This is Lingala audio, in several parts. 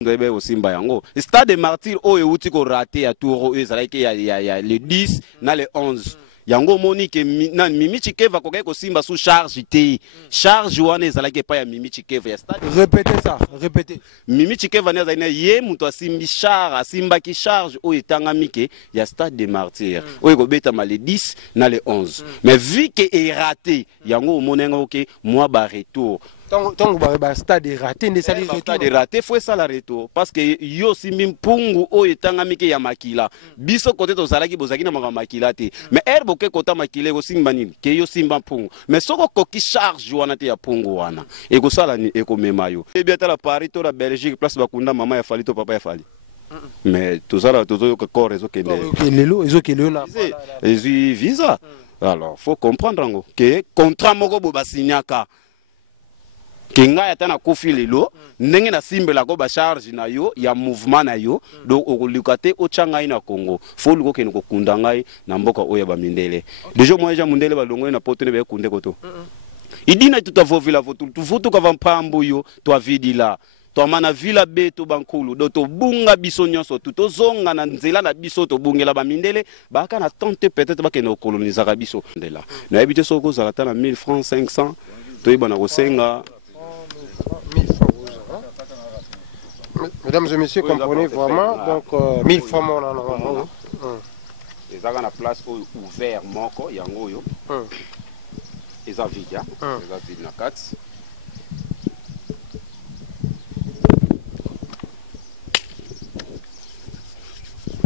ndebe osimba yango stade martyr o euti ko raté ya tour ezalaki ya le 10 na le 11 yango monique na Mimi Chikeva ko ko simba sous charge te charge wana ezalaki pa ya Mimi Chikeva ya stade. Répétez ça, répétez. Mimi Chikeva ne zaina ye muto asimbi charge asimba ki charge o etanga mike ya stade des martyrs o ko beta ma le 10 na le 11 mais vu que est raté yango monenga OK moi ba retour. Tant que stade est raté, ne sali retour. Stade raté, faut ça la retour parce que yo simbi mpungu o etanga mike ya makila. Biso côté to zalaki bozaki na makila te. Mais herbo ke kota makile ko simba nini? Ke yo simba mpungu. Mais soko koki charge wana te ya mpungu wana. E ko sala ni e ko mema yo. E biata la Paris to la Belgique place bakunda mama ya fali to papa ya fali. Mais tout ça là tout yo corps ezo ke lelo ezo ke lelo na. Ezo visa. Alors, faut comprendre que contrat moko bo basinyaka. Kenga ya tana kofi lelo ndenge na simbela ko ba charge na yo ya mouvement na yo donc okolukate o changa ina Congo faut luko ke ko kunda ngai na mboka oya ba mindele déjà moi ja mundele ba longo na poto ne be kunde koto idina tutavovila votu tuvutu ka vampambo yo to avidila to mana vila beto bankulu do to bunga biso nyonso to zonga na nzela na biso to bungela ba mindele ba kana tenter peut-être ba ke no coloniser ka biso ndela na habité soko za na 1000 francs 500 to ibana ko senga. Mesdames et messieurs, comprenez vraiment, donc 1000 francs on en a. Les gens la place ouvert moko yango yo. Les avidia, les avidia na 4.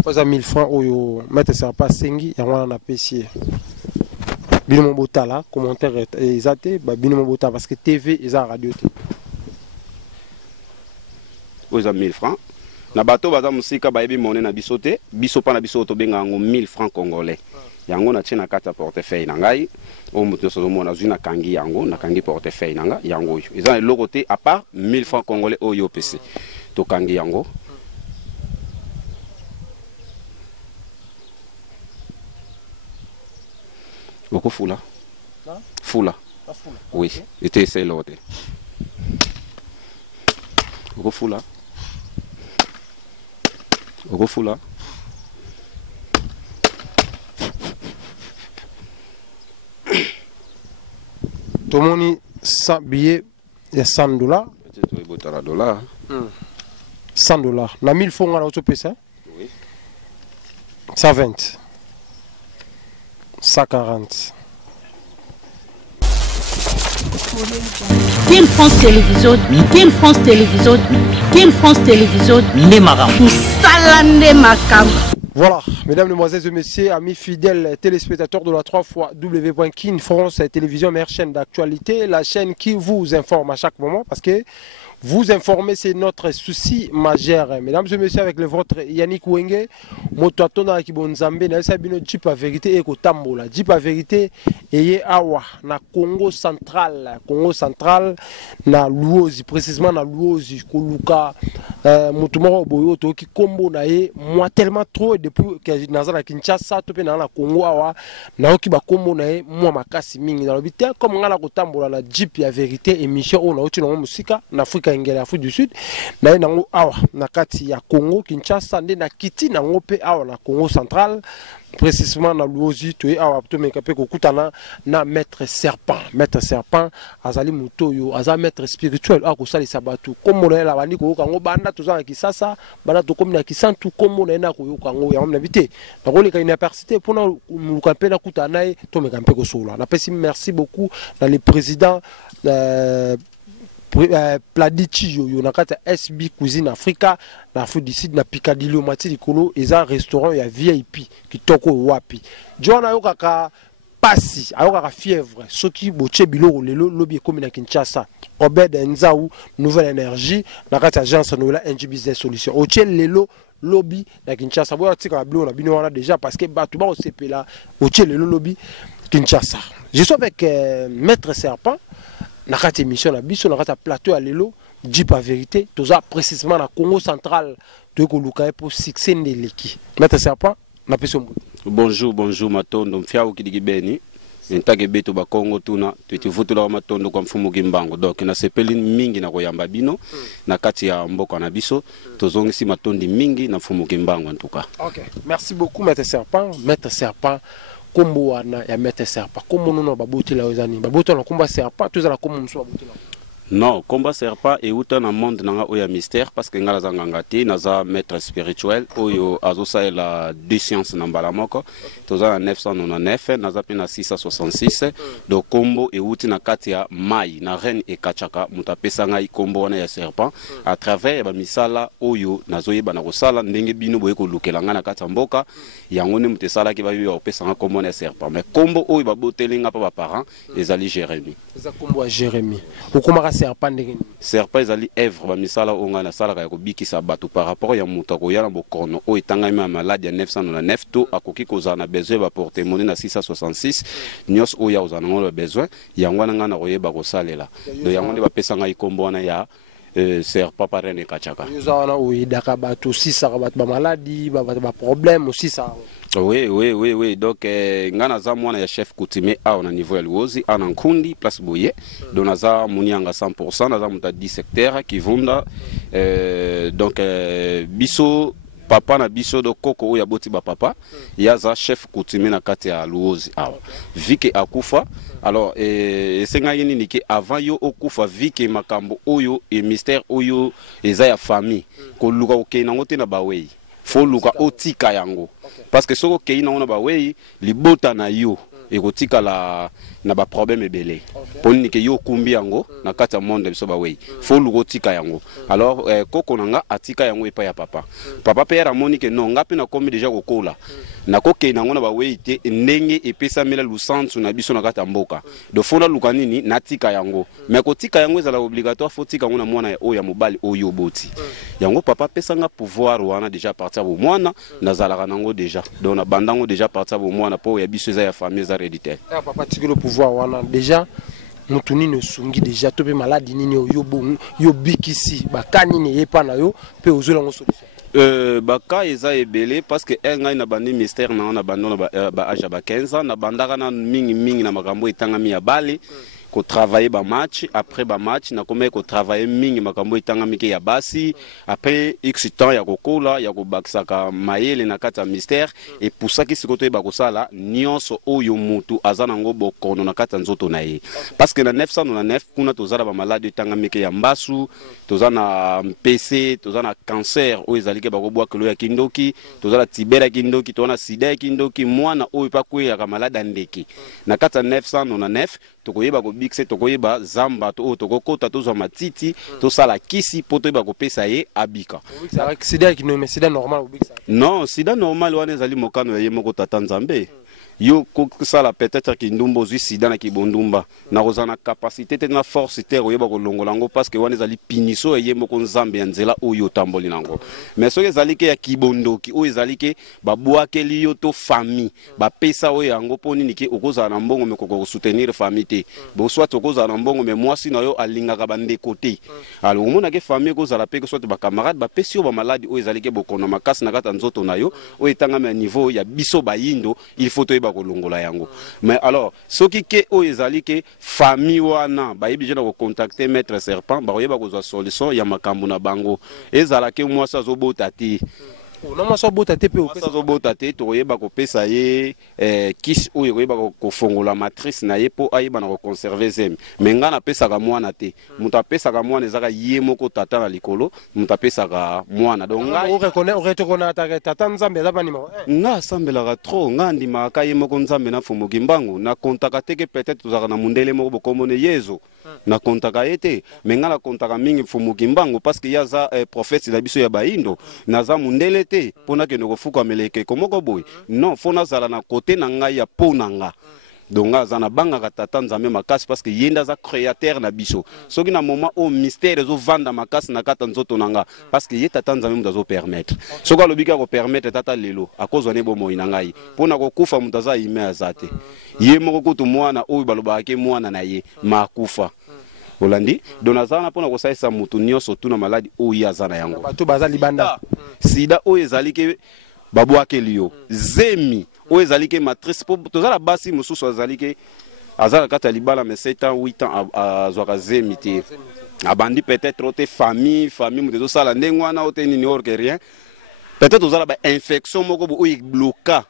Posa 1000 francs oyo mettre ça pas sengi yango on a payé. Bino mo botala commentaire ezate ba bino mo botala parce que TV eza radio te. Aux 1000 francs. Na bato baza musika ba yebi monnaie na bisote, biso pa na biso to benga ngo 1000 francs congolais. Yango na tina kata portefeuille na ngai, o muto so mona zuna kangi yango, na kangi portefeuille na nga yango yo. Eza le côté à part 1000 francs congolais o yo PC. To kangi yango. Oko fula. Fula. Oui, était c'est l'autre. Oko fula. Oko fula. Tomoni billet ya $100. $100. $100. Na 1000 francs na auto pesa? Oui. 120. 140. Team France Télévision, Team France Télévision, Team France Télévision, Nemara. Salande Makam. Voilà, mesdames, mesdemoiselles et messieurs, amis fidèles téléspectateurs de la 3xW.Kin France Télévision, meilleure chaîne d'actualité, la chaîne qui vous informe à chaque moment parce que vous informer, c'est notre souci majeur. Mesdames et messieurs, avec le vôtre Yannick Wenge, Motoatona Kibonzambe, na sabino Jeep à vérité et Kotambola. Jeep à vérité et awa na Congo central, na Luozi, précisément na Luozi, Koluka, Motumoro Boyo, Toki Kombo nae, moi tellement trop depuis que naza na Kinshasa, topé na Congo awa, na Okiba Kombo nae, moi makasi mingi na l'obité comme ngala Kotambola la Jeep à vérité émission on a outi na musika na Afrika Afrique du Sud na nango awa na kati ya Congo Kinshasa nde na kiti nango pe awa na Congo central précisément na Luozi to awa to mekape ko kutana na maître serpent azali mutoyo aza maître spirituel ako sali sabatu comme na la bandi ko kango banda to za kisasa banda to comme na kisantu comme na ko kango ya mna bité na ko le ka université pona mukampe na kutana to mekape ko sola na pesi merci beaucoup dans le président Pladichi yo na kata SB Cuisine Africa na Afrique du Sud na Piccadilly mati likolo eza restaurant ya VIP kitoko wapi John ayoka ka pasi ayoka ka fièvre soki boche biloko lelo lobi ekomi na Kinshasa Obed Nzaou nouvelle énergie na kata agence nouvelle NG Business Solution oche lelo lobby na Kinshasa boya tika biloko na bino wana déjà parce que batu ba osepela oche lelo lobby Kinshasa je suis avec maître serpent na kati émission na biso na kati plateau à lelo Jeep à vérité toza précisément na Congo central to ko luka pour succès ndeleki maître serpent na peso. Bonjour matondo mfiao kidigi beni entake beto ba Kongo tuna tutivutula matondo kwa mfumu Kimbangu donc na sepeli mingi na koyamba bino na kati ya mboka na biso tozongisi matondi mingi na mfumu Kimbangu en tout cas. OK, merci beaucoup Maître Serpent kombo wana ya Maître Serpent kombo nono babotela ozani babotela komba Serpent tozala kombo mso babotela. Non, combat serpent et outa na monde nanga oya mystère parce que ngala zanganga te naza maître spirituel oyo azosa la deux sciences na mbala moko toza na 999 naza pe na 666 donc combo et outi na kati ya mai na reine et kachaka mutapesa ngai combo wana ya serpent à travers ba misala oyo nazoyeba na kosala ndenge bino boye ko lukela ngana kati ya mboka yango ne mutesala ki ba yo opesa nga combo na serpent mais combo oyo ba botelinga pa ba parents ezali Jérémie eza combo ya Jérémie okomaka serpent ezali œuvre ba misala onga na sala ka kobikisa bato par rapport ya muta ko yana bokono o etangami ya malade ya 999 to akoki kozana na besoin ba porter monnaie na 666 nyos o ya ozana ngolo besoin yango na ngana koyeba ko salela do yango ne ba pesa ngai kombo na ya serpent parene kachaka yozana o idaka bato 6 bato ba maladie ba problème aussi ça. Oui. Donc, ngana za mwana ya chef coutumier a on a niveau ya Luozi a Nkundi place Boye. Donc naza munianga 100% naza muta 10 hectares qui vunda donc biso papa na biso do koko oya boti ba papa yaza chef coutumier na kati ya Luozi awa vike akufa alors esenga yini niki avant yo okufa vike makambo oyo et mystère oyo eza ya famille ko luka okena ngote na bawei faut luka otika yango parce que soko keina ona ba wei libota na yo ekotika la na ba problème ebele poni ke yo kumbi yango na kata monde biso ba wei faut luka otika yango alors koko nanga atika yango epa ya papa pe ya moni ke non ngapi na komi déjà kokola na kokeina ngona ba wei te ndenge epesa mela lusantu na biso na kata mboka do fona luka nini na tika yango mais kotika yango ezala obligatoire faut tika ngona mwana o ya mobali oyo boti yango papa pesa nga pouvoir wana déjà partir bo mwana nazalaka nango déjà donc na bandango déjà partir bo mwana po ya biso eza ya famille za héréditaire papa tiki le pouvoir wana déjà mutuni ne sungi déjà to pe maladie nini yo bikisi bakani ni yepa na yo pe ozola ngo solution baka eza ebele parce que ngai na bandi mystère na bando ba age ba 15 ans na bandaka na mingi na makambo etangami ya bale ko travailler ba match après ba match na komé ko travailler mingi makambo etangami ke ya basi après x temps ya kokola ya ko baksaka mayele na kata mystère et pour ça ki sikoto ba ko sala nyonso oyo mutu azana ngo bokono na kata nzoto na ye parce que na 999 kuna tozala ba malade etangami ke ya mbasu tozana PC tozana cancer oyo ezalike ba ko bwa kilo ya kindoki tozala tibera kindoki tona sida ya kindoki mwana oyo pa kwe ya malade ndeki na kata 999 tokoyeba ko bikse tokoyeba zamba to tokokota tozwa matiti to sala kisi poto yeba ko pesa ye abika sida ki no mais sida normal obiksa non sida normal wana ezali mokano ya ye moko tata nzambe yo ko sala peut-être ki ndumbo zwi sida na ki bondumba na kozana capacité te na force te oyeba ko longola ngo parce que wana ezali piniso ye moko nzambe ya nzela oyo tamboli nango mais soki ezali ke ya kibondoki oyo ezali ke babwakeli yo to famille bapesa oyo yango poni niki okozala na mbongo mekoko ko soutenir famille te bo soit okozala na mbongo mais mwasi na yo alingaka bandeko te alors omona ke famille kozala pe soit ba camarade bapesi yo ba maladie oyo ezali ke bokono makasi na kata nzoto na yo oyo etangama ya niveau ya biso bayindo il faut to kolongola yango mais alors soki ke o ezali ke famille wana bayebi je na ko contacter maître serpent ba yeba kozwa solution ya makambo na bango ezala ke mwasa zobota te na mwasa bota te pe mwasa zobota te to yeba ko pesa ye kis o yeba ko fongola matrice na ye po ayeba na ko conserver zem menga na pesa ka mwana te muta pesa ka mwana ezaka ye moko tata na likolo muta pesa ka mwana donc on reconnaît tata nzambe za banima nga sambela ka trop nga ndima ka ye moko nzambe na fumu Kimbangu na kontaka te ke peut-être tozaka na mundele moko bokomone yezo na kontaka ete menga na kontaka mingi fumu Kimbangu parce que yaza prophète na biso ya baindo naza mundele te pona ke ndoko fuka meleke komoko boy non fona zala na côté na ngai ya ponanga donc azana banga ka tata nzambe makasi parce que yenda za créateur na biso soki na moment au mystère zo vanda makasi na kata nzoto nanga parce que ye tata nzambe mudazo permettre soka lobika ko permettre tata lelo akozwa ne bomo ina ngai pona ko kufa mutaza ime azate ye moko kutu mwana oyo baloba ke mwana na ye makufa Olandi donazana pona ko saisa mutu nyonso tuna maladi oyo azana yango bato bazali banda sida oyo ezali ke babwakeli yo zemi oyo ezali ke matrice po tozala basi mosusu azali ke azala kati ya libala mais 7 ans 8 ans azwaka zemi te abandi peut-être ote famille moto ezosala ndenge wana ote nini or que rien peut-être ozala ba infection moko bo oyo bloka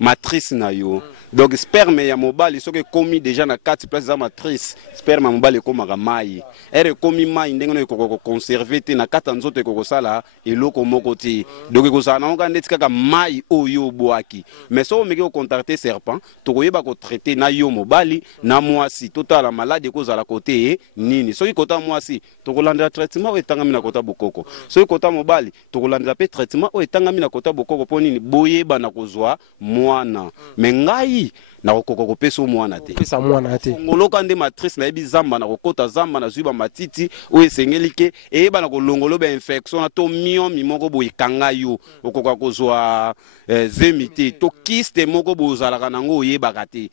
matrice na yo donc sperme ya mobali soki komi déjà na 4 place za matrice sperme ya mobali ekomaka mai ere komi mai ndenge no ekoko conserver te na kata nzoto ekoko sala eloko moko te donc ekozala na oka ndeti kaka mai oyo bwaki mais so omeki ko contacter serpent tokoyeba ko traiter na yo mobali na mwasi totala malade ekozala kote nini soki kota mwasi tokolandela traitement oyo etangami na kota bokoko soki kota mobali tokolandela pe traitement oyo etangami na kota bokoko po nini boyeba na kozwa mwana mais ngai na kokoko kopesa mwana te pesa mwana te ngoloka nde matrice na yebi zamba na kokota zamba na zuba matiti oyo esengeli ke eyeba na kolongolo ba infection na to miomi moko boye kanga yo okoka kozwa zemi te to kiste moko bozalaka nango oyebaka te.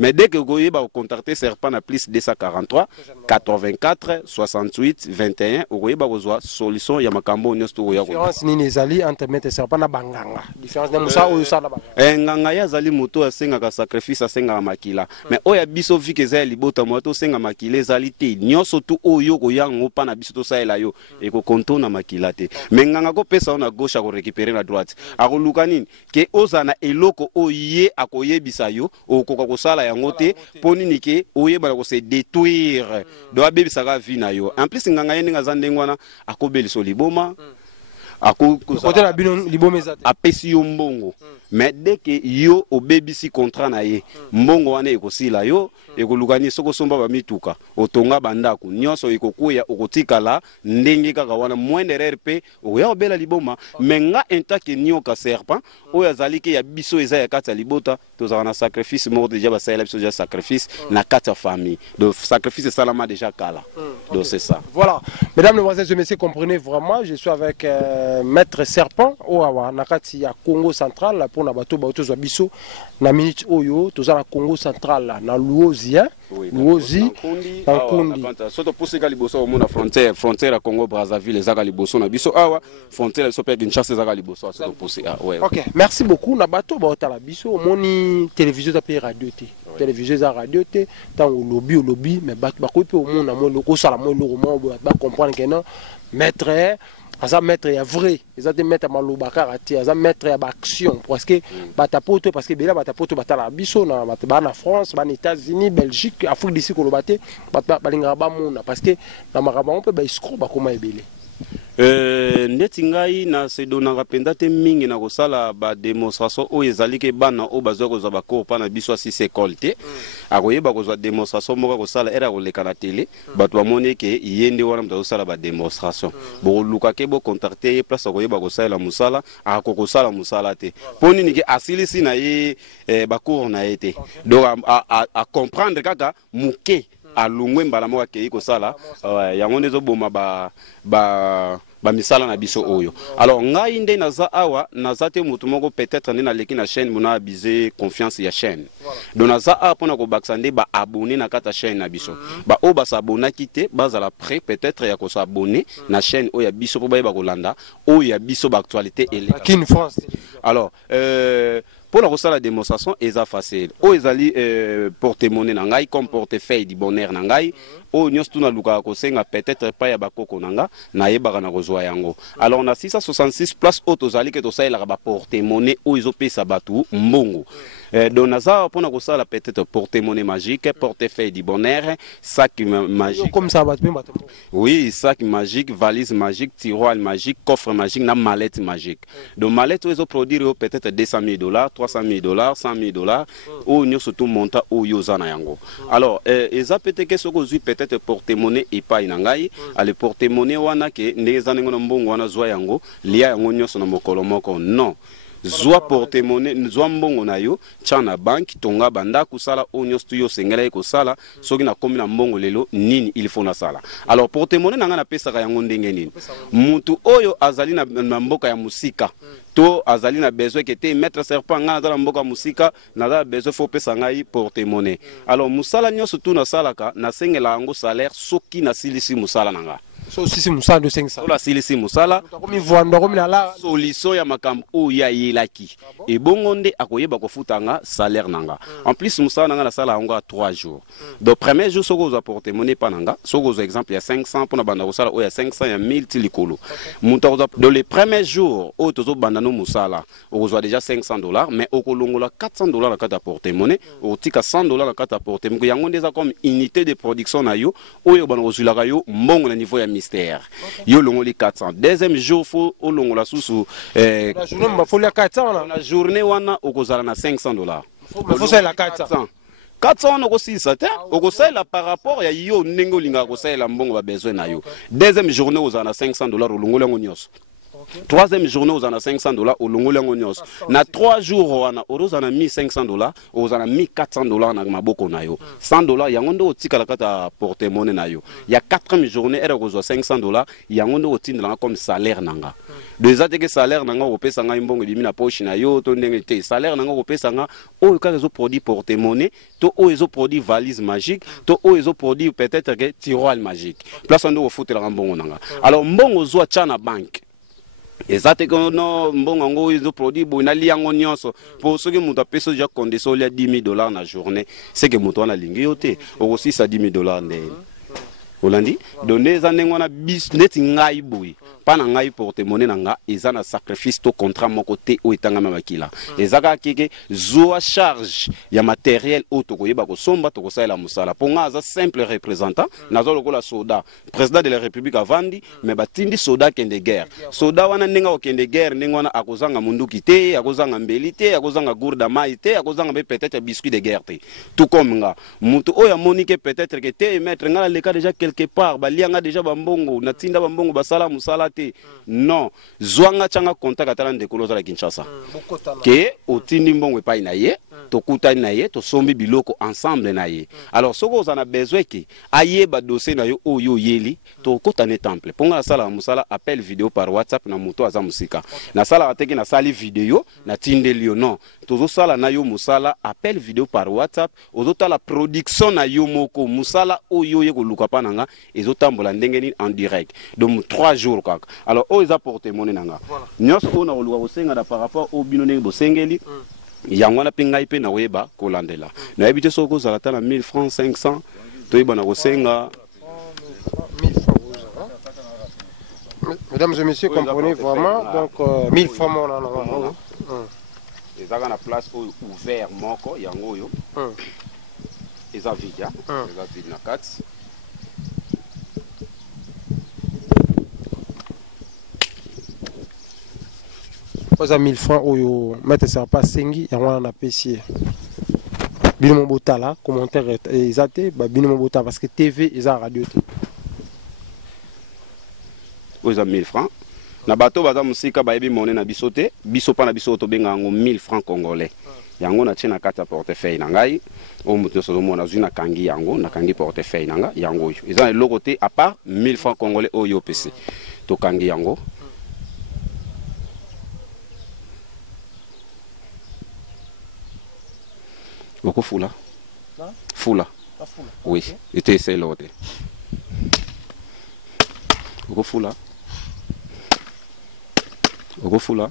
Mais dès que vous avez contacté Serpent à plus 243 84 68 21, vous avez besoin de solution. Il y a makambo nyosto ya. Différence ni nezali entre mettre Serpent na banganga. Différence de musa ou ça na banganga. Nganga ya zali moto asenga ka sacrifice asenga makila. Mais oya biso vi ke za libota moto senga makila zali te. Nyoso tu oyo ko yango pa na biso to sa ela yo e ko konto na makila te. Mais nganga ko pesa na gauche ko récupérer na droite. Ako luka nini ke ozana eloko oye akoyebisa yo okoko ko sala yango te poni nike oyeba ko se détruire do abebisa ka vie na yo. En plus nganga ye ninga zandengwana akobeliso liboma côté la bino liboma ezate apesi yo mbongo. Mais dès que yo obebisi contrat na ye mbongo wana ekosila yo ekolukani soko somba ba mituka otonga bandako nyonso ekokuya okotikala ndenge kaka wana moindre RP oya obela liboma menga intake nyoka serpent oya zalike ya biso eza ya kati ya libota tozala na sacrifice moko déjà ba sala biso déjà sacrifice na kati ya famille donc sacrifice salama déjà kala donc c'est ça. Voilà, mesdames, mesdemoiselles et messieurs, comprenez vraiment, je suis avec maître serpent oawa na kati ya Congo central pour na bato bato zo biso na minute oyo tozala Congo central na Luozi Luozi na Kundi soto pusika liboso mona frontière ya Congo Brazzaville ezaka liboso na biso awa frontière so pe Kinshasa ezaka liboso soto pusi ouais. OK, merci beaucoup na bato bato la biso moni télévision ta pe radio te télévision za radio te tant lobby mais bato ba ko pe au monde mo loko sala mo loko ba comprendre que non maître aza maître ya vrai ezate maître malobaka rati aza maître ya action parce que batapoto parce que bela batapoto batala biso na na France ba États-Unis Belgique Afrique d'ici ko lobate balinga ba mona parce que na makaba on peut ba escroc ba koma ebele ndeti ngai na se donanga penda te mingi na kosala ba démonstration oyo ezali ke bana o bazwa kozwa ba cours pa na biso si école te akoyeba kozwa démonstration moko kosala era koleka na télé bato bamoni ke yende wana mta kosala ba démonstration boluka ke bo contacter ye place akoyeba kosala musala akokosala musala te poni ni ke asilisi na ye ba cours na ye te donc a comprendre kaka muke alungwe mbala moko akei kosala yango ndezo boma ba misala na biso oyo. Alors ngai nde naza awa nazate mutu moko peut-être nde na leki na chaîne mona abiser confiance ya chaîne. Donc naza a pona ko baksande ba abonner na kata chaîne na biso. Ba o ba s'abonner kité bazala prêt peut-être ya ko s'abonner na chaîne oya biso po ba kolanda oya biso ba actualité ele. Kin France. Alors pour la démonstration eza facile o ezali porte-monnaie na ngai comme portefeuille du bonheur na ngai o nyos tuna luka ko senga peut-être pas ya bakoko nanga na yebaka na kozwa yango. Alors na 666 place auto zali ke to saela ba porte-monnaie o ezopesa batu mbongo donc naza pona ko sala peut-être porte-monnaie magique portefeuille du bonheur sac magique comme ça batu mbata oui sac magique valise magique tiroir magique coffre magique na mallette magique. Donc mallette o produire peut-être $200,000 $300,000 $100,000 ou nous surtout monta ou yozana yango. Alors eza peut-être que soko zui peut-être porte-monnaie et pas inangai ale porte-monnaie wana ke ndezana ngono mbongo wana zwa yango lia yango nyoso na mokolo moko non zwa porte-monnaie zwa mbongo na yo chana bank tonga banda kusala onyo studio sengela ko sala soki na komi na mbongo lelo nini il faut na sala. Alors porte-monnaie nanga na pesa ka yango ndenge nini mutu oyo azali na mboka ya musika to azali na besoin que te maître serpent nga na mboka musika na besoin faut pesa ngai porte-monnaie. Alors musala nyoso tu na salaka na sengela yango salaire soki na silisi musala nanga So si musala de 500. la silisi musala. Comme vendre comme la Solution ya makam o ya yelaki. Et bongonde akoyeba ko futanga salaire nanga. En plus musala nanga la sala nga 3 jours. Donc premier jour soko za porter monnaie pananga. Soko za exemple ya 500 pour na banda ko sala o ya 500 ya 1000 tilikolo. Muta dans les premiers jours o tozo banda no musala. O zo déjà $500 mais o kolongola $400 la carte porter monnaie. O tika $100 la carte porter. Mko yango ndeza comme unité de production na yo oyo bana kozulaka yo mbongo na niveau ya mystère. Yo longoli 400. Deuxième jour faut o longola susu la journée m'a faut la 400 la journée wana okozala na $500. Faut ça la 400. 400 on aussi ça okosala par rapport ya yo ndenge olinga kosala mbongo ba besoin na yo. Deuxième journée ozala na $500 olongola ngo nyos. Troisième journée aux ana $500 au longolango nyos. Na 3 jours wana aux ana $1,500 aux ana $1,400 na maboko na yo. $100 yangondo otika la kata porte-monnaie na yo. Ya 4e journée era kozwa $500 yangondo otindela comme salaire nanga. Déjà que salaire nanga opesa nga mbongo bimi na poche na yo to ndenge te salaire nanga opesa nga o ka zo produit porte-monnaie to o ezo produit valise magique to o ezo produit peut-être que tiroir magique. Place ndo ofutela mbongo nanga. Alors mbongo zo chana bank. Ezate que no mbongo ngo izo produit bo na liango nyonso pour ceux qui muta peso ja condition ya $10,000 na journée c'est que muto na lingi yote aussi ça $10,000 ndé Olandi donner za ndengona business ngai boy pana ngai porte-monnaie nanga ezana sacrifice to contrat moko te o etanga makila ezaka kike zoa charge ya matériel auto koyeba ko somba to kosala musala ponga za simple représentant nazo lokola soda président de la république avandi mais batindi soda kende guerre soda wana ndenga okende guerre ndengona akozanga munduki te akozanga mbeli te akozanga gourda mai te akozanga peut-être biscuit de guerre te tout comme nga mutu oya monique peut-être que te mettre ngala le cas déjà quelque part balianga déjà bambongo natinda bambongo basala musala te non zwanga changa contact atala ndekolo za Kinshasa ke otindi mbongo epai na ye tokutani na ye tosombi biloko ensemble na ye alors soko ozana besoin ki ayeba dossier na yo oyo yeli tokotane temple ponga na sala musala appel vidéo par WhatsApp na moto aza musika na sala ateki na sali vidéo na tindeli yo non tozo sala na yo musala appel vidéo par WhatsApp ozota la production na yo moko musala oyo ye koluka pananga ezotambola ndenge ni en direct donc 3 jours kaka alors o eza porte-monnaie nanga nyonso ona koluka kosenga na par rapport au bino ndenge bosengeli yango na pinga ipe na weba kolandela na ebite soko zala ta na 1000 francs 500 toyeba na kosenga 1000 francs. Mesdames et messieurs, comprenez vraiment donc 1000 francs on ezaka na place ouvert moko yango yo eza vide eza vide na kati Aux 1000 francs, oyo mettre ça pas sengi, ya wana na pesier. Bino mobota là, commentaire ezate, ba bino mobota parce que TV eza radio te. Aux 1000 francs. Na bato baza musika ba yebi monnaie na biso te, biso pa na biso to benga ngo 1000 francs congolais. Yango na tina kata portefeuille na ngai, o mutu so mona zuna kangi yango, na kangi portefeuille nanga, yango yo. Eza eloko te à part 1000 francs congolais oyo pesi. To kangi yango. Oko fula. Fula. Oui, était c'est l'autre. Oko fula. Oko fula.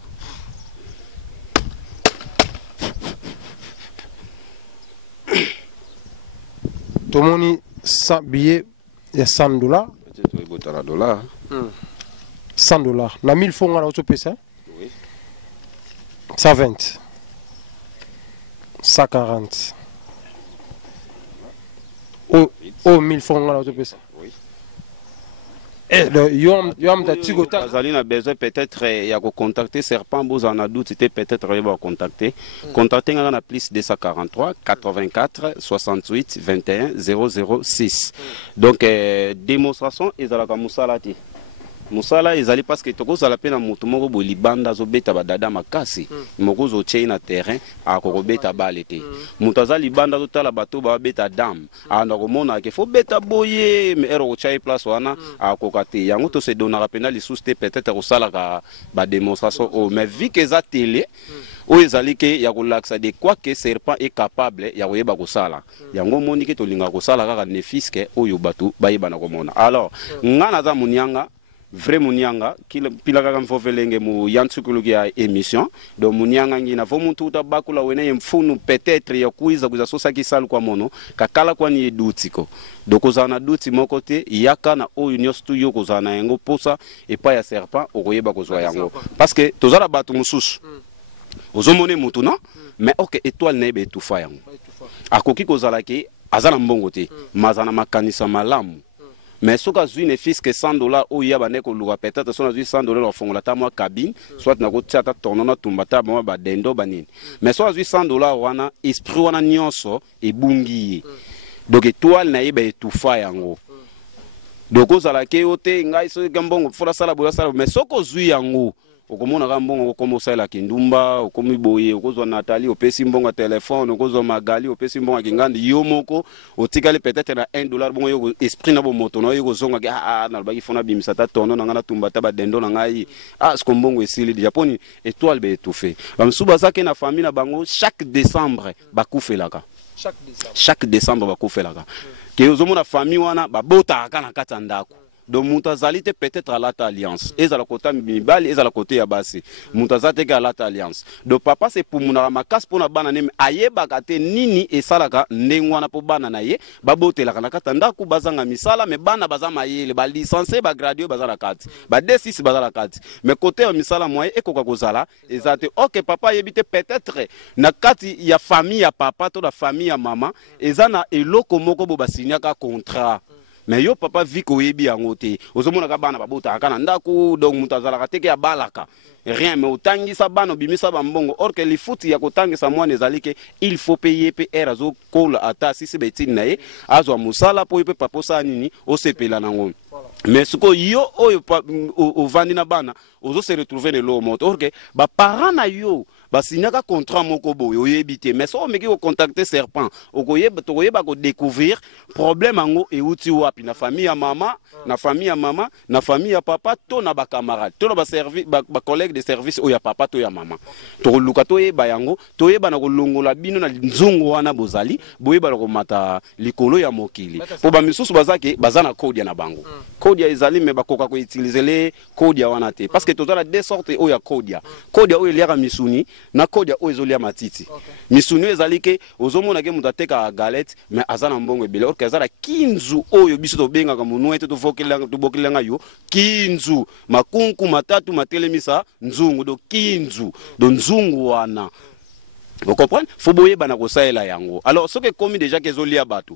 Tomoni 100 billets ya $100. Peut-être $100. $100. Na 1000 francs on a auto pesa. Oui. 120. 140. Oh 1000 francs on a auto pesa. Oui. Eh le yom da tigota. Azali na besoin peut-être ya ko contacter serpent boz en a doute c'était peut-être ya ba contacter. Contacter nga na plus 243 84 68 21 006. Donc démonstration ezala ka musala ti. musala ezali parce que tokozala pe na moto moko boye libanda azobeta badada makasi moko ozotye na terrain akokobeta bale te moto aza libanda azotala bato babeta dame anda komona ke fo beta boye me ero okotya ye place wana akoka te yango tose donaka mpena lisusu te peut-être kosalaka bademonstration oyo mais vu ke eza tele oyo ezali ke ya kolakisa de quoi que serpent est capable ya koyeba kosala yango omoni ke tolingaka kosala kaka nefiske oyo bato bayebana komona alors nga naza monianga vrai munianga pila kaka mfovelenge mu yantsukuluki ya émission donc munianga ngina vo muntu utabakula wene mfunu peut-être ya kuiza sosa kisalu kwa mono kakala kwa ni edutiko donc ozana duti moko te yaka na oyo nyos tu yo kozana yango posa epa ya serpent okoyeba kozwa yango parce que tozala batu mususu ozomone mutu non mais ok étoile na ebe etufa yango akoki kozala ke azana mbongo te mazana makanisa malamu mais soka zui ne fils que $100 ou yaba neko luga peut-être son zui $100 au fond la ta moi cabine soit na ko tiata tournon tumbata ba ba dendo banini mais soit zui $100 wana esprit wana nyonso e bungi donc étoile na yeba etufa yango donc ozala ke ote ngai so gambongo fora sala boya sala mais soko zui yango okomona ka mbongo okomo sala kindumba okomi boye okozwa Nathalie opesi mbongo téléphone okozwa Magali opesi mbongo kingandi yo moko otikali peut-être na $1 bongo yo esprit na bo moto na yo kozonga ke na baki fona bimisa ta tono na ngana tumba ta ba dendo na ngai sko mbongo esili di Japoni étoile be étouffé bamsuba sake na famille na bango chaque décembre bakufelaka chaque décembre bakufelaka ke ozomona famille wana babota kana kata ndako donc mutazalite peut-être à l'ata alliance ezala kota mibali ezala côté ya basi mutazate ke à l'ata alliance donc papa c'est pour munaka makasi pona bana neme ayebaka te nini esalaka ndengwana po bana na ye babotelaka na kata ndako bazanga misala mais bana baza mayele ba licencié ba gradué bazala kati ba D6 bazala kati mais côté ya misala moyen ekoka kozala ezate OK papa yebite peut-être na kati ya famille ya papa to la famille ya mama ezana eloko moko bo basinyaka contrat mais yo papa viko yebi yango te ozomona ka bana babota kana ndako donc mutazala kateke ya balaka rien mais otangisa bana bimisa bambongo or que les foot ya kotangisa mwana ezalike il faut payer pe erazo kola ata sisi betini na ye azwa musala po pe paposa nini osepela nango mais suko yo oyo ovandi na bana ozo se retrouver ne lo moto or que ba parents na yo basinyaka contrat moko boye oyebite mais so meki ko contacter serpent okoyeba tokoyeba ko découvrir problème ango euti wapi na famille ya mama na famille ya mama na famille ya papa to na ba camarade to na ba service ba collègue de service o ya papa to ya mama to luka to yeba yango to yeba na kolongola bino na nzungu wana bozali boyeba ko mata likolo ya mokili po ba misusu bazake bazana code na bango code ya ezali me bakoka ko utiliser les code ya wana te parce que tozala deux sortes o ya code ya o eliaka misuni na code ya o ezolia matiti misuni ezali ke ozomona ke mutateka galette mais azana mbongo ebele or que azala kinzu oyo biso to benga ka munu ete to bokelanga yo kinzu makunku matatu matelemisa nzungu do kinzu do nzungu wana. Vous comprenez? Faut boyer bana ko saela yango. Alors ce que commis déjà que zolia batu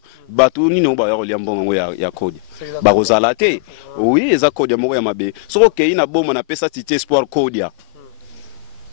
ni no ba ya mbongo ya code. Ba ko salate. Oui, eza code moko ya mabe. So que ina boma na pesa titi espoir code ya.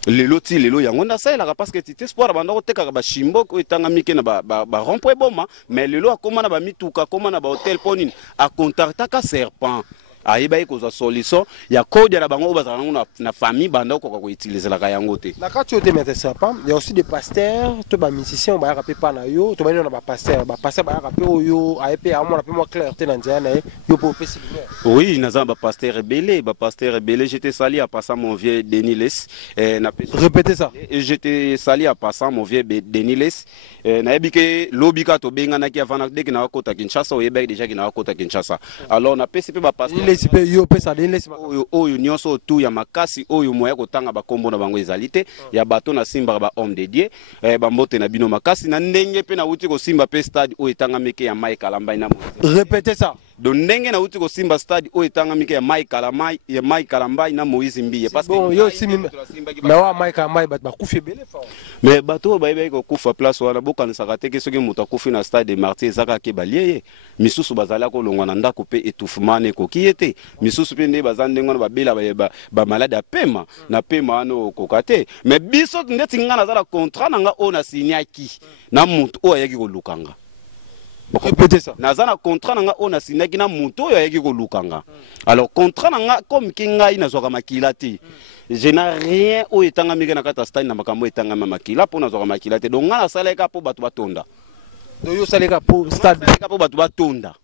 Lelo yango na saela parce que titi espoir banda ko teka ba shimbo ko etanga mike na ba rond-point boma, mais lelo akoma na ba mituka koma na ba hotel ponine a contacta ka serpent. Aïba kozwa solution ya code ya bango bazana na famille banda ko utiliser la kayango te. Na kati yo te mettre serpent, il y a aussi des pasteurs, to ba musiciens ba rapper pa na yo, to ba na ba pasteur ba rapper oyo ayepe amona pe mo clarté na ndia na yo po pesi lumière. Oui, naza ba pasteur rebelle, j'étais sali à passant mon vieux Deniles na répétez ça. J'étais sali à passant mon vieux Deniles na ebike lobika to benga na ki avana dès que na kota Kinshasa o yeba déjà ki na kota Kinshasa. Alors na pesi pe ba pasteur yo pesa oyo nyonso tu ya makasi oyo moya kotanga bakombo na bango ezalite ya bato na simba ba homme de Dieu ba mbote na bino makasi na ndenge pe na uti ko simba pe stade o etanga meke ya Mike Kalambai na répétez ça. Do ndenge na uti ko simba stade o etanga meke ya Mike Kalambai na Moïse Mbiye parce que bon yo simba mais wa Mike Kalambai ba kufi bele fa mais bato ba ko kufa place wana boka nsaka te ke soki muta kufi na stade de Martyrs zaka ke baliye misusu bazala ko longwa na ndako pe étouffement ko kiete misusu pe nde bazande ngona babela ba malade a pema na pema ano kokate mais biso ndeti ngana zala contrat nanga ona sinyaki na mutu o ayaki ko lukanga Répétez ça. Naza na contrat nanga ona sinaki na muto ya yeki ko lukanga. Alors contrat nanga comme kinga ina zoka makila te. Je n'ai rien au etanga mika na kata stade na makambo etanga makila po na zoka makila te. Donc ngala saleka po batu batonda. Donc yo saleka po stade saleka po batu batonda.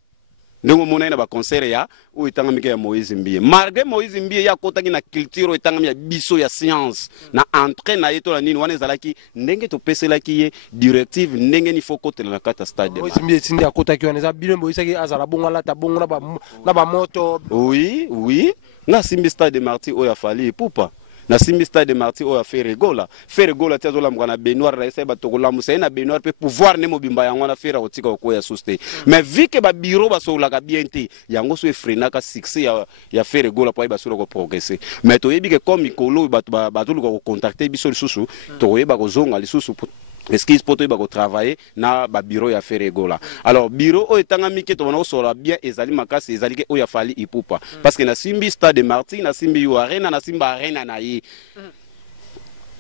Ndongo mona ina ba concert ya o etanga mika ya Moïse Mbie. Malgré Moïse Mbie ya kotaki na culture etanga ya biso ya science na entraîne na yeto la nini wana ezalaki ndenge to peselaki ye directive ndenge ni faut kotela na kata stade. Moïse Mbie tindi akotaki wana eza bino boisaki azala bonga lata bongo na ba moto. Oui, oui. Na simbi stade de Marty o ya fali pupa. Na simbi stade de Marty o ya Ferregola. Ferregola tia zola mwana Benoît raisa ba tokola musa na Benoît pe pouvoir ne mobimba yango na fera otika ko ya suste. Mais vu que ba bureau ba so la ka bien te, yango so efrena ka succès ya Ferregola po ba so ko progresser. Mais to yebi que comme ikolo ba zulu ko contacter biso lisusu, to yeba ko zonga lisusu est-ce qu'il peut travailler na ba bureau ya Ferregola. Alors bureau o etanga mike to wana so bien ezali makasi ezali ke o ya fali ipupa parce que na simbi stade de Marty na simbi yo arena na simba arena na yi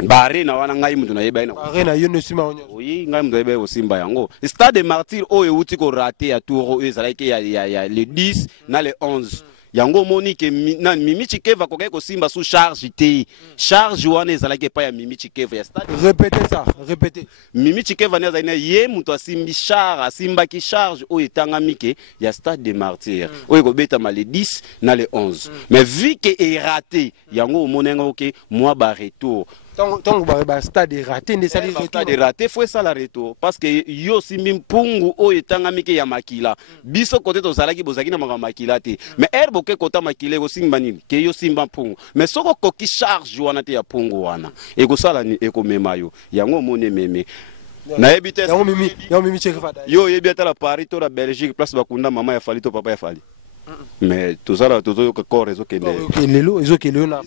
ba arena wana ngai mutu na yeba ina arena yo ne sima onyo. Oui ngai mutu yeba o simba yango stade de Marty o euti ko raté ya tour ezali ke ya le 10 na le 11 yango moni ke na Mimi Chikeva ko ko simba sous charge te charge wana ezalaki pa ya Mimi Chikeva ya stade. Répétez ça, répétez. Mimi Chikeva ne zaina ye muto asimbi char asimba ki charge o etanga mike ya stade de Martyrs o ko beta ma le 10 na le 11 mais vu que est raté yango monenga OK moi ba retour donc ba stade raté ne sali retour stade raté faut ça la retour parce que yo simbi mpungu o etanga mike ya makila biso côté to zalaki bozaki na makila te mais herbo ke kota makile ko simba nini ke yo simba mpungu mais soko koki charge wana te ya mpungu wana e ko sala ni e ko mema yo yango mone meme na ebite yango Mimi Chikeva yo yebi ata la Paris to la Belgique place bakunda mama ya fali to papa ya fali mais tout ça là tout yo corps ezo ke lelo ezo ke lelo na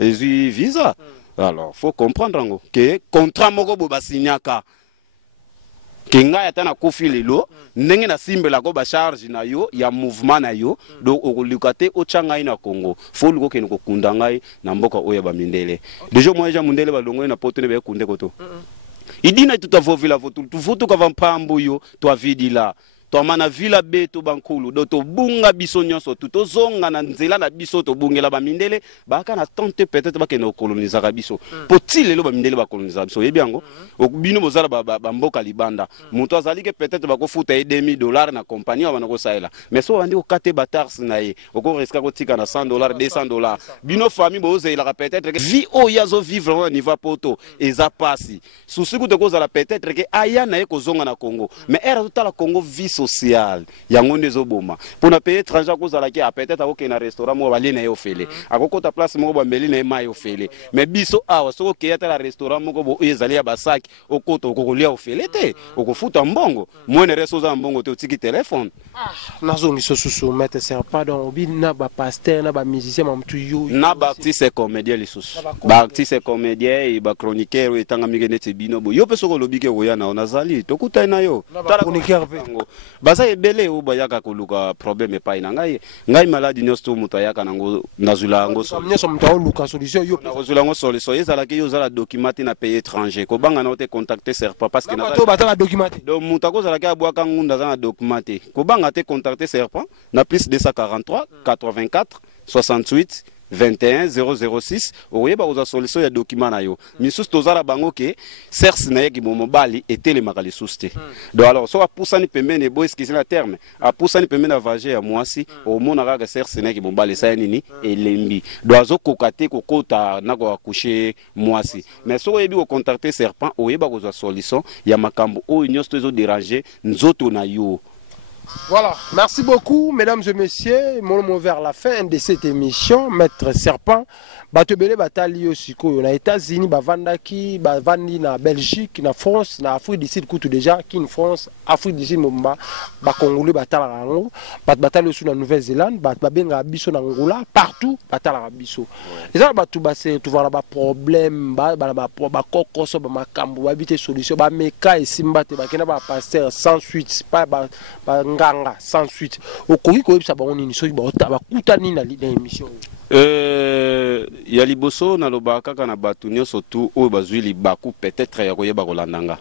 ezo visa. Alors faut comprendre que contrat moko bo basinyaka kinga ya tana kofi lelo ndenge na simbela ko ba charge na yo ya mouvement na yo donc okolukate o changa ina Congo faut luko ke ko kunda ngai na mboka oya ba mindele déjà moi ja mundele ba longo na poto ne be kunde koto idina tutavovila votu tuvutu ka vampambu yo to avidila to mana vila beto bankulu do to bunga biso nyonso to zonga na nzela na biso to bungela ba mindele ba kana tenter peut-être ba kena koloniser ka biso potile lo ba mindele ba koloniser biso yebi yango okubino bozala ba mboka libanda muto azali ke peut-être ba ko futa $2,000 na compagnie wana ko saela mais so bandi ko kate ba taxe na ye oko riska ko tika na $100 $200 bino famille bozela peut-être que vie o yazo vivre au niveau poto eza pasi souci ko ko zala peut-être que aya na ye ko zonga na Congo mais era tota la Congo vie social yango ndezo boma pona payer étranger ko zala ki a peut-être ako na restaurant mo bali na yo fele akoko ta place mo ba meli na ma yo fele mais biso awa soko ke ya la restaurant mo ko bo ezali ya basaki okoto okolia o fele te okofuta mbongo mwene reso za mbongo te otiki téléphone nazo ngiso susu mettre serpent donc obi na ba pasteur na ba musicien mamtu yo na ba artiste comédien lisusu ba artiste comédien e ba chroniqueur etanga migenete bino bo yo peso ko lobike oya na onazali tokuta na yo tala chroniqueur pe baza ebele o bayaka koluka problème epai na ngai maladi nyonso muto ayaka nango nazula ngo so nyonso muto oluka solution yo nazula ngo solution ezala ke yo zala documenté na pays étranger ko banga na te contacter serpa parce que na to batala documenté donc muto ko zala ke abwaka ngunda za na documenté ko banga te contacter serpa na plus 243 84 68 21 006 oyeba oza solution ya document na yo misusu tozala bango ke serse na yeki momobali etelemaka lisusu te donc alors so apusani pembeni boy eskisi na terme apusani pembeni na vage ya mwasi omona kaka serse na yeki momobali esaya nini elembi donc azokoka te kokota na koakushe mwasi mais so oyebi kocontacte serpent oyeba kozwa solution ya makambo oyo nyonso to ezodéranger nzoto na yo. Voilà, merci beaucoup mesdames et messieurs, mon mot vers la fin de cette émission, Maître Serpent. Batebele batali osiko na États-Unis, bavandaki, bavandi na Belgique, na France, na Afrique du Sud kutu déjà, kin France, Afrique du Sud momba, ba Congolais batala rango, batali osu na Nouvelle-Zélande, babenga biso na Angola, partout batala biso. Et ça batu basse tu vois ba problème, ba kokoso ba makambo, ba bité solution, ba meka et simbate ba kena ba pasteur sans suite, pas ba nganga sans suite. Okoki ko yebisa ba onini so ba kutani na émission. ya liboso na loba kaka na batu nyonso tu oyo bazwi libaku peut-être ya koyeba kolandanga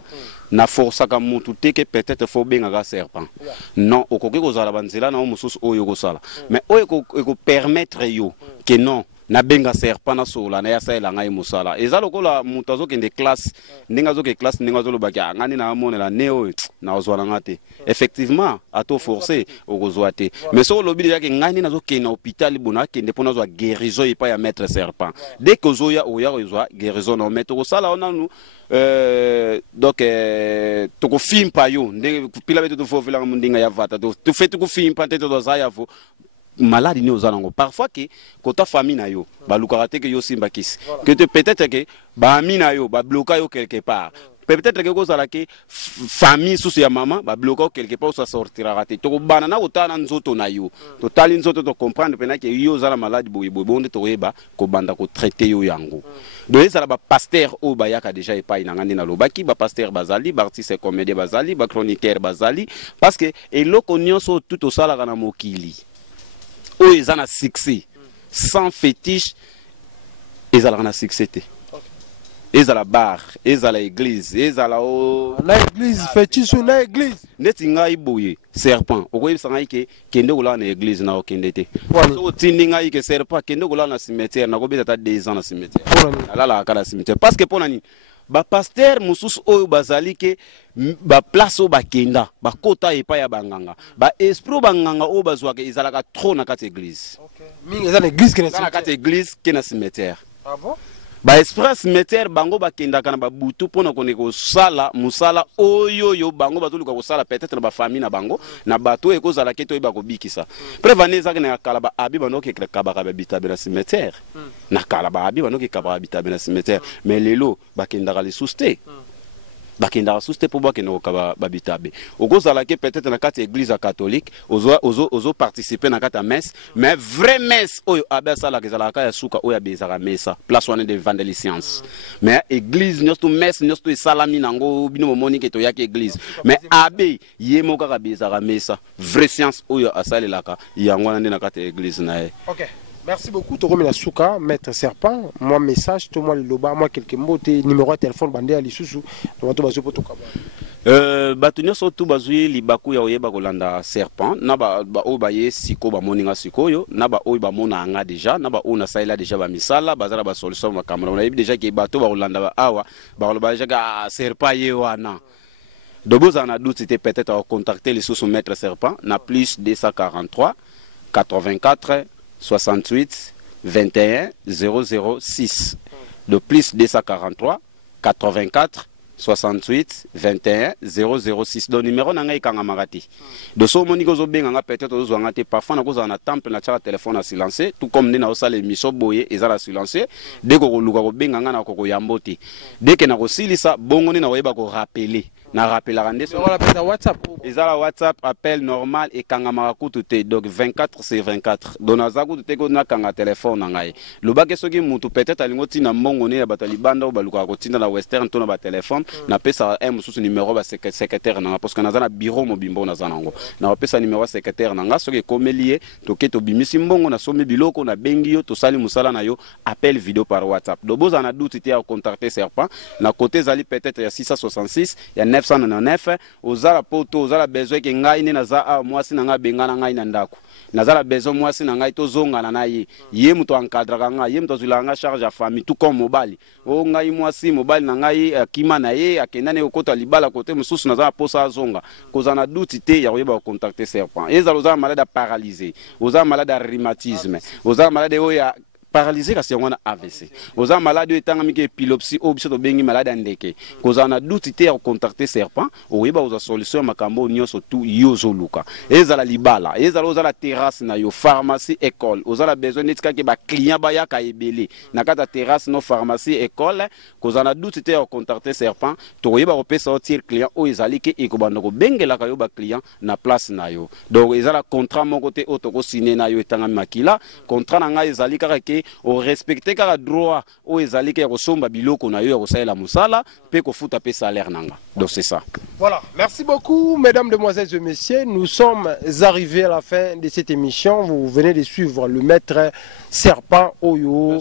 na forsaka mutu te ke peut-être fo bengaka serpent non okoki kozala banzela na o mosusu oyo kosala mais oyo ekopermettre yo ke non na benga serpent na sola na yasaela ngai musala eza lokola mutu azokende classe ndenge azoke classe ndenge azolobaki ngani na amonela ne oyo na ozwana nga te effectivement ato forcé okozwa te mais so olobi déjà ke ngani nazokende na hôpital bona akende mpona azwa guérison epai ya maître serpent dès que ozoya oya kozwa guérison na mais tokosala ona nu donc tokofimpa yo ndenge pila beto tofofelanga mundinga ya vata tofe tokofimpa te tozoza yavo malade ni ozanango parfois que kota famille na yo balukaka te ke yo simba kisi que peut-être que ba ami na yo ba bloquer yo quelque part peut-être que kozala ke famille sous ya maman ba bloquer quelque part ça sortira raté to bana na otana nzoto na yo to tali nzoto to comprendre pena ke yo zala malade boye bonde to yeba ko banda ko traiter yo yango donc ça ba pasteur o ba yaka déjà epai na ngandi na lobaki ba pasteur bazali ba artiste comédien bazali ba chroniqueur bazali parce que eloko nyonso tout osala kana mokili oyo eza na succès sans fétiche ezalaka na succès te ezala bar ezala église ezala na église fétiche na église neti ngai boye serpent okoyebisa ngai ke kende kolala na église na okende te so otindi ngai ke serpent kende kolala na cimetière nakobeta ata 2 ans na cimetière nalalaka na cimetière parce que mpona nini bapaster mosusu oyo bazali ke baplace oyo bakenda bakota epai ya banganga baesprit banganga oyo bazwaka ezalaka trop na kati église mingi eza na église na kati église ke na cimetière bon? Esprit cimetière bango bakendaka na babutu mpona kone kosala musala oyo yo bango bazoluka kosala peut-être na bafamille na bango na bato oyo ekozala ke toyeba kobikisa prevane ezaka na kala baabi banokekabaka babitabe na cimetière na kala baabi banokekabaka babitabe na cimetière mais lelo bakendaka lisusu te bakendaka susu te mpo bakende kokaba babitabe okozala ke peut-être na kati église catholique ozo participer na kati ya messe mais vrai messe oyo abe asalaka ezalaka ya suka oyo abezaka mesa place wana de vandeli science mais église nyonso messe nyonso esalami nango bino momoni ke toyaki église mais abe ye moko kaka abezaka mesa vrai science oyo asalelaka yango wana nde na kati ya église na ye. Okay. Merci beaucoup, Toromi Nasuka, Maître Serpent. Moi, message, tout moi, le loba, moi, quelques mots, numéro de téléphone, bandé à l'issoussou. Batunyo sotu bazui libaku ya oyeba kolanda serpent na ba o baye siko ba moninga sikoyo na ba o ba mona anga déjà na ba o na saila déjà ba misala bazala ba solution ba kamera on a déjà que bato ba kolanda ba awa ba ba jaga serpent ye wana doboza na doute c'était peut-être à contacter les sous maître serpent na plus 243 84 68 21 006 de plus 243 84 68 21 006 donc numéro nanga ikanga magati de so moni ko zo benga nga peut-être zo ngate parfois na ko za na temple na tcha téléphone à silencieux tout comme na osala émission boye ezala silencieux dès ko luka ko benga nga na ko yamboti dès que na ko silisa bongo ni na oyeba ko rappeler na rappelaka nde so WhatsApp ezala WhatsApp appel normal et kanga marakutu te donc 24 sur 24 donc naza kutu te ko na kanga téléphone na ngai lobake soki mutu peut-être alingo tina mbongo ne ya batali banda obaluka ko tinda na western to na ba téléphone na pesa mususu numéro ba secrétaire na parce que naza na bureau mobimbo naza nango na pesa numéro secrétaire na nga soki komelie to ke to bimisi mbongo na somme biloko na bengi yo to sali musala na yo appel vidéo par WhatsApp do boza na doute te à contacter serpent na côté zali peut-être ya 666 ya 999 ozala poto ozala besoin ke ngai ne naza a mwasi na nga bengana ngai na ndako nazala besoin mwasi na ngai to zongana na ye muto encadre nga ye muto zulanga charge ya famille tout comme mobali o ngai mwasi mobali na ngai akima na ye akenda ne okota libala côté mususu nazala posa zonga kozana doute te ya koyeba contacter serpent ezala ozala malade paralysé ozala malade rhumatisme ozala malade oya paralysé kasi yango na AVC oza malade etanga mike épilepsie o biso to bengi malade andeke koza na doute te ya contacter serpent oyeba oza solution makambo nyonso tu yozoluka ezala libala ezala oza la terrasse na yo pharmacie école oza la besoin netika ke ba client ba yaka ebele na kata terrasse no pharmacie école koza na doute te ya contacter serpent to oyeba ko pesa otir client o ezali ke ekobanda ko bengela ka yo ba client na place na yo donc ezala contrat moko te otoko signer na yo etanga makila contrat na nga ezali kaka ke au respecter kaka droit au ezali ke ko somba biloko na yo ko salela musala pe ko futa pe salaire nanga. Donc c'est ça. Voilà, merci beaucoup mesdames, demoiselles et messieurs. Nous sommes arrivés à la fin de cette émission. Vous venez de suivre le maître Serpent Oyo.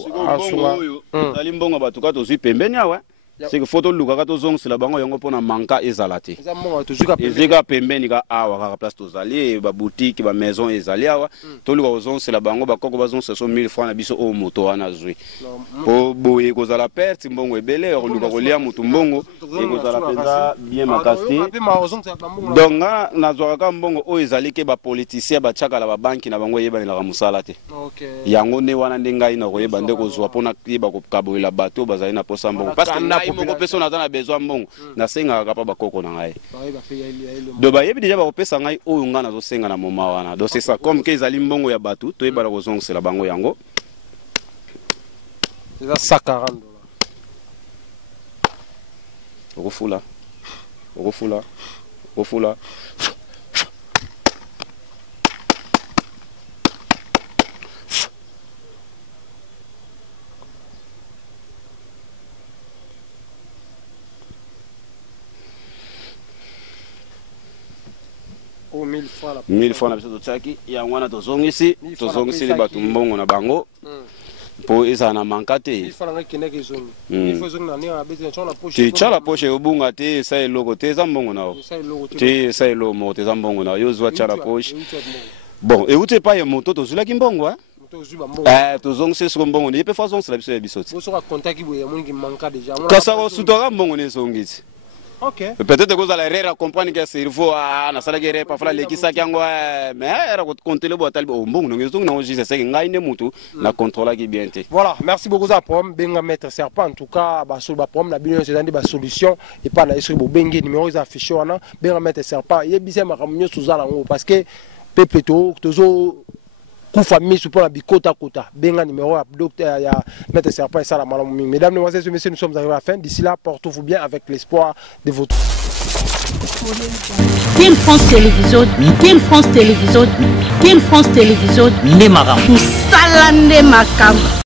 Alimbongo batuka to pembeni awa. C'est que photo luka ka to zong sila bango yango pona manka ezalate. Ezeka pembeni ka awa ka place to zali ba boutique ba maison ezali awa. To luka zong sila bango ba koko ba zong so 1000 francs na biso o moto wana zui. Po boye ko zala perte mbongo ebele ko luka ko lia mutu mbongo e ko zala penza bien makasti. Donc na zwa ka mbongo o ezali ke ba politicien ba chaka la ba banki na bango yeba na musala te. Yango ne wana ndenga ina ko yeba ndeko zwa pona kiba ko kabola bato bazali na posa mbongo parce que moko personne n'a besoin mbongo na senga ka pa bakoko na ngai do ba yebi déjà ba kopesa ngai oyo nga na zo senga na moma wana donc c'est ça comme que ezali mbongo ya batu to yeba la kozongela bango yango c'est ça $140 okofula Oh, 1000 francs la 1000 francs na biso tochaki yango wana tozongisi li batu mbongo na bango po eza na manka te 1000 francs nga kende ke zongi il faut zongi na ni na bete na poche ti chala poche obunga te sa eloko te za mbongo na o te sa eloko mo te za mbongo na yo zwa chala poche bon et ute pa ye moto tozulaki mbongo tozongisi siko mbongo ni pe façon c'est la biso ya biso ti so ka contacti boye moni ki manka déjà kasa ko sutoka mbongo ne zongisi. Ok. Peut-être que vous allez rire à comprendre que c'est cerveau na sala guerre pa fala leki sa kyango mais era ko compter le botal bo mbongo ngezo na oji c'est ngai ne mutu na contrôler ki bien te. Voilà, merci beaucoup za prom benga maître Serpent en tout cas ba so ba prom na bino c'est dans ba solution et pas na esri bo bengi numéro za affiché wana benga maître Serpent yebise makamnyo suzala ngo parce que peuple to tozo kufa misu pour la bikota kota benga numéro ya docteur ya maître Serpent et ça la malamu. Mesdames, demoiselles et messieurs, nous sommes arrivés à la fin. D'ici là, portez-vous bien avec l'espoir de votre Ken France Télévision, Ken France Télévision, Ken France Télévision, Nemara. Tout ça là, Nemaka.